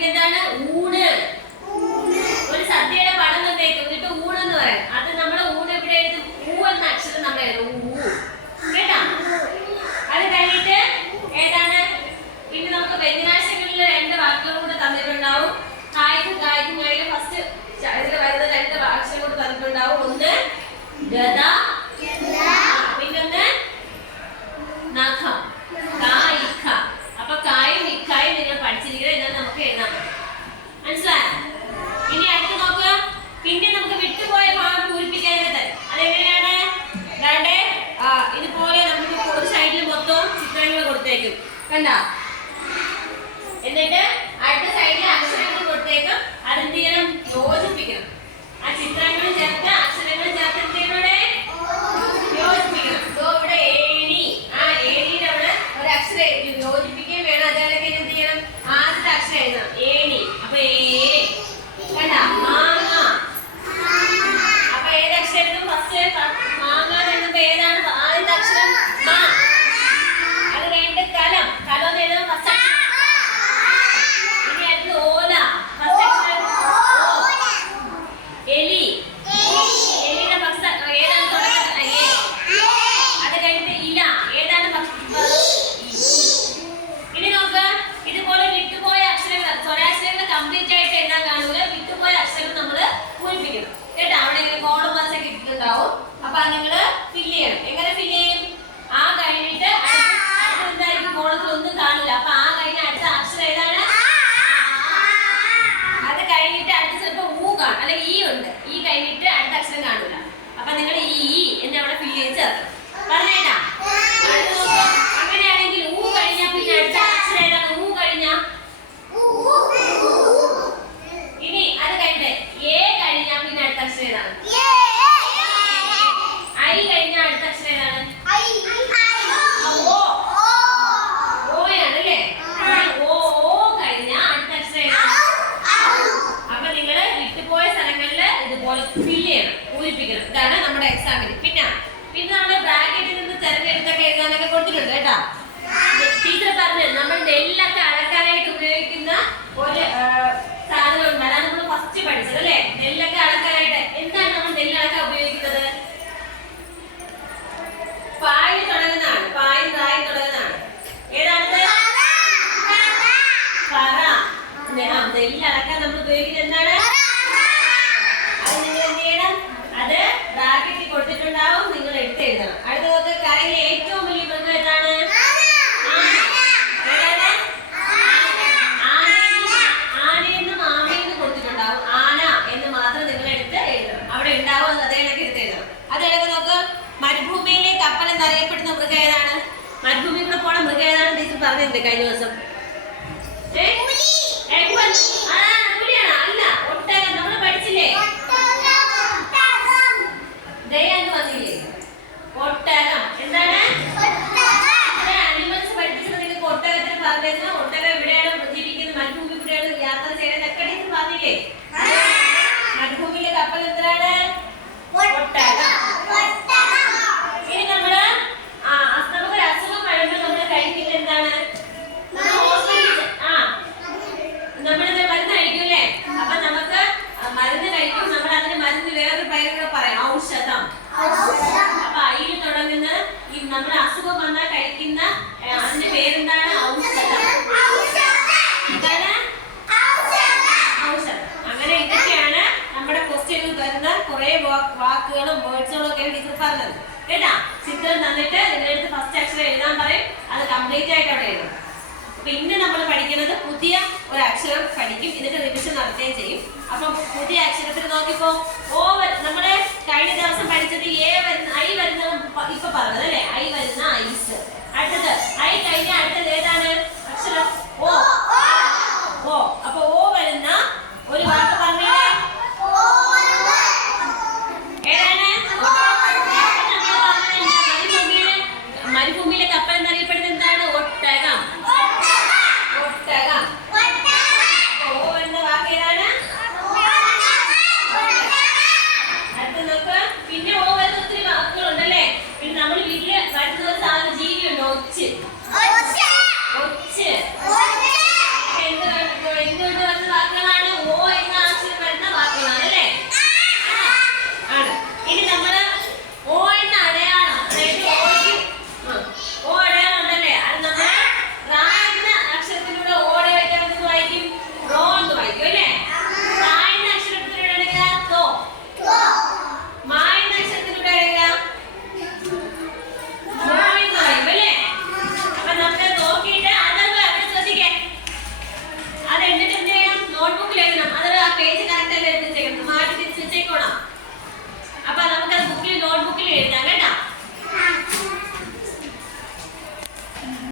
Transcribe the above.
പിന്നെന്താണ് ഊണ്. ഒരു സദ്യയുടെ പടം തന്നേക്കും എന്നിട്ട് ഊണെന്ന് പറയാം. അത് നമ്മള് ഊണ് എവിടെ എഴുതും? ഊ എന്ന അക്ഷരം നമ്മൾ എഴുതും. ഊ കേട്ടാ. അത് കഴിഞ്ഞിട്ട് ഏതാണ് പിന്നെ നമുക്ക് വ്യഞ്ജനാക്ഷരങ്ങളിൽ 2 വാക്കുകൾ കൂടെ തന്നിട്ടുണ്ടാവും. കായ്ക്കും കായ്ക്കും കായും ഫസ്റ്റ് ഇതിൽ വരുന്ന 2 അക്ഷരം കൂടെ തന്നിട്ടുണ്ടാവും. ഒന്ന് ഗദ, പിന്നൊന്ന് നഖം. കായിക്ക. അപ്പൊ കായും ഇക്കായും നിങ്ങൾ പഠിച്ചിരിക്കുന്നത് എന്നാൽ നമുക്ക് എഴുതാം. മനസ്സിലായോ? ഇനി അടുത്ത് നോക്കുക. പിന്നെ നമുക്ക് വിട്ടുപോയ ഭാഗം പൂരിപ്പിക്കാനായിട്ട് അതെങ്ങനെയാണ്? ഇതുപോലെ നമുക്ക് ഒരു സൈഡിൽ മൊത്തം ചിത്രങ്ങൾ കൊടുത്തേക്കും. കണ്ട? എന്നിട്ട് അടുത്ത സൈഡിൽ അക്ഷരങ്ങൾ കൊടുത്തേക്കും. അതെന്ത് ചെയ്യണം? യോജിപ്പിക്കണം. ആ ചിത്രങ്ങളും ചേർത്ത് അക്ഷരങ്ങളും ചേർത്ത് എന്ത് ചെയ്യണം? യോജിപ്പിക്കണം. ഇവിടെ ഏണി. ആ ഏണിയുടെ അവിടെ ഒരു അക്ഷരം യോജിപ്പിക്കുകയും വേണം. അതേപോലെ എന്ത് ചെയ്യണം? ആദ്യത്തെ അക്ഷരം എഴുതണം. ഏണി. അപ്പൊ കണ്ട? മാങ്ങ. അപ്പൊ ഏത് അക്ഷരം ഫസ്റ്റ്? മാങ്ങ എഴുതുമ്പോ ഏതാണ് ആദ്യത്തെ അക്ഷരം? മാ. അത് കഴിഞ്ഞിട്ട് കലം. കലം എന്ന് എഴുതുമ്പോ ഫസ്റ്റ് അക്ഷരം. ഇനി അടുത്ത് ഓല. ഫസ്റ്റ് അക്ഷരം ഓ. എലി. എലിയുടെ ഫസ്റ്റ് ഏതാണ് തുടങ്ങുന്നത്? എ. അത് കഴിഞ്ഞിട്ട് ഇല. ഏതാണ് ഇനി നോക്ക്. ഇതുപോലെ വിട്ടുപോയ അക്ഷരങ്ങൾ സ്വരാക്ഷരങ്ങൾ കംപ്ലീറ്റ് ആയിട്ട് എഴുതാൻ കാണൂല. വിട്ടുപോയ അക്ഷരങ്ങൾ നമ്മള് പൂരിപ്പിക്കണം കേട്ടോ. അവിടെ ഇങ്ങനെ കോളം മാസൊക്കെ ഇട്ടിട്ടുണ്ടാവും. അപ്പൊ അത് നിങ്ങള് ഫില്ല് ചെയ്യണം. എങ്ങനെ ഫില്ല് ചെയ്യും? ആ കഴിഞ്ഞിട്ട് അടുത്ത എന്തായിരിക്കും? കോളത്തിൽ ഒന്നും കാണില്ല. അപ്പൊ ആ കഴിഞ്ഞ അടുത്ത അക്ഷരം ഏതാണ്? അത് കഴിഞ്ഞിട്ട് അടുത്ത ചിലപ്പോ ഊ കാണും, അല്ലെ ഈ ഉണ്ട്. ഈ കഴിഞ്ഞിട്ട് അടുത്ത അക്ഷരം കാണൂല. അപ്പൊ നിങ്ങൾ ഈ എന്ന് അവിടെ ഫില്ല് ചെയ്ത് ചേർക്കും. പറഞ്ഞേട്ടാ? അങ്ങനെയാണെങ്കിൽ ഊ കഴിഞ്ഞാ പിന്നെ അടുത്ത അക്ഷരം ഏതാണ്? ഊ കഴിഞ്ഞ ഇനി അത് കഴിഞ്ഞിട്ട് എ കഴിഞ്ഞാ പിന്നെ അടുത്ത അക്ഷരം ഏതാണ്? ഐ കഴിഞ്ഞ അടുത്ത അക്ഷരം ഏതാണ്? ഓ. ഓയാണ് അല്ലേ? ഓ കഴിഞ്ഞ അടുത്ത അക്ഷരം ഏതാണ്? അപ്പൊ നിങ്ങള് വിട്ടുപോയ സ്ഥലങ്ങളില് ഇതുപോലെ ഫില്ല് ചെയ്യണം, പൂരിപ്പിക്കണം. ഇതാണ് നമ്മുടെ എക്സാമിന്. പിന്നെ നമ്മള് ബ്രാക്കറ്റിൽ നിന്ന് തെരഞ്ഞെടുത്തൊക്കെ എഴുതാനൊക്കെ കൊടുത്തിട്ടുണ്ട് കേട്ടോ. ടീച്ചർ പറഞ്ഞു നമ്മൾ നെല്ലൊക്കെ അളക്കാനായിട്ട് ഉപയോഗിക്കുന്ന ഒരു സാധനമുണ്ട്. അതാണ് നമ്മൾ ഫസ്റ്റ് പഠിച്ചത് അല്ലേ? നെല്ലൊക്കെ അളക്കാനായിട്ട് എന്താണ് നമ്മൾ നെല്ല് അളക്കാൻ ഉപയോഗിക്കുന്നത്? പായിൽ തുടങ്ങുന്നതാണ്. പായിൽ റായി തുടങ്ങുന്നതാണ്. ഏതാണത്? പറ. നെല്ല് അളക്കാൻ നമ്മൾ ഉപയോഗിക്കുന്നത് എന്താണ്? അത് നിങ്ങൾ എന്ത് ചെയ്യണം? അത് ബ്രാക്കറ്റിൽ കൊടുത്തിട്ടുണ്ടാവും. നിങ്ങൾ എടുത്ത് എഴുതണം. അടുത്ത നോക്ക്. കരയിലെ ഏറ്റവും വലിയ മൃഗം ഏതാണ്? ആനയെന്നും ആമയെന്നും കൊടുത്തിട്ടുണ്ടാവും. ആന എന്ന് മാത്രം നിങ്ങൾ എടുത്ത് എഴുതണം. അവിടെ ഉണ്ടാവും. അതേ കണക്ക് എടുത്ത് എഴുതണം. അത് എഴുതി നോക്ക്. മരുഭൂമിയിലെ കപ്പൽ എന്നറിയപ്പെടുന്ന മൃഗം ഏതാണ്? മരുഭൂമി കൂടെ പോണ മൃഗം ഏതാണ്? ടീച്ചർ പറഞ്ഞിട്ടുണ്ട് കഴിഞ്ഞ ദിവസം. പുലിയാണോ? അല്ല, ഒട്ടകം. നമ്മൾ പഠിച്ചില്ലേ? ദയാന്ന് വന്നില്ലേ? ഒട്ടകം. എന്താണ്? അനിമൽസ് പഠിപ്പിച്ചത് നിങ്ങൾക്ക് ഒട്ടകത്തിന് പറഞ്ഞിരുന്നു. ഒട്ടകം എവിടെയാണ് ജീവിക്കുന്നത്? മരുഭൂമി കൂടെയാണ് യാത്ര ചെയ്യുന്നതൊക്കെ ടീച്ചർ പറഞ്ഞില്ലേ? മരുഭൂമിയിലെ കപ്പൽ എന്താണ്? ഒട്ടകം. ഇനി നമ്മള് നമുക്കൊരു അസുഖം വരുമ്പോൾ നമ്മൾ കഴിക്കുന്നത് എന്താണ്? നമ്മളിത് മരുന്ന് കഴിക്കും അല്ലേ? അപ്പൊ നമുക്ക് മരുന്ന് കഴിക്കും. നമ്മൾ അതിന് മരുന്ന് വേറൊരു പേര് പറയാം. ഔഷധം. അപ്പൊ അതിൽ തുടങ്ങുന്ന ഈ നമ്മുടെ അസുഖം വന്നാൽ കഴിക്കുന്ന അതിന്റെ പേരെന്താണ്? ഔഷധം. ഔഷധം. അങ്ങനെ ഇതൊക്കെയാണ് നമ്മുടെ ക്വസ്റ്റ്യനിൽ വരുന്ന കുറെ വാക്കുകളും വേർഡ്സുകളും ഒക്കെയാണ് ടീച്ചർ പറഞ്ഞത് കേട്ടാ. ചിത്രം തന്നിട്ട് നിങ്ങളെടുത്ത് ഫസ്റ്റ് അക്ഷരം എഴുതാൻ പറയും. അത് കംപ്ലീറ്റ് ആയിട്ട് അവിടെ എഴുതും. പിന്നെ നമ്മൾ പഠിക്കുന്നത് പുതിയ ഒരു അക്ഷരം പഠിക്കും. എന്നിട്ട് റിവിഷൻ നടത്തുകയും ചെയ്യും. അപ്പൊ പുതിയ അക്ഷരത്തിൽ നോക്കിപ്പോ നമ്മുടെ കഴിഞ്ഞ ദിവസം പഠിച്ചത് ഐ വരുന്ന ഇപ്പൊ പറഞ്ഞത് അല്ലേ? ഐ വരുന്ന ഐസ്. അടുത്തത് ഐ കഴിഞ്ഞ അടുത്തത് ഏതാണ് അക്ഷരം? ഓ.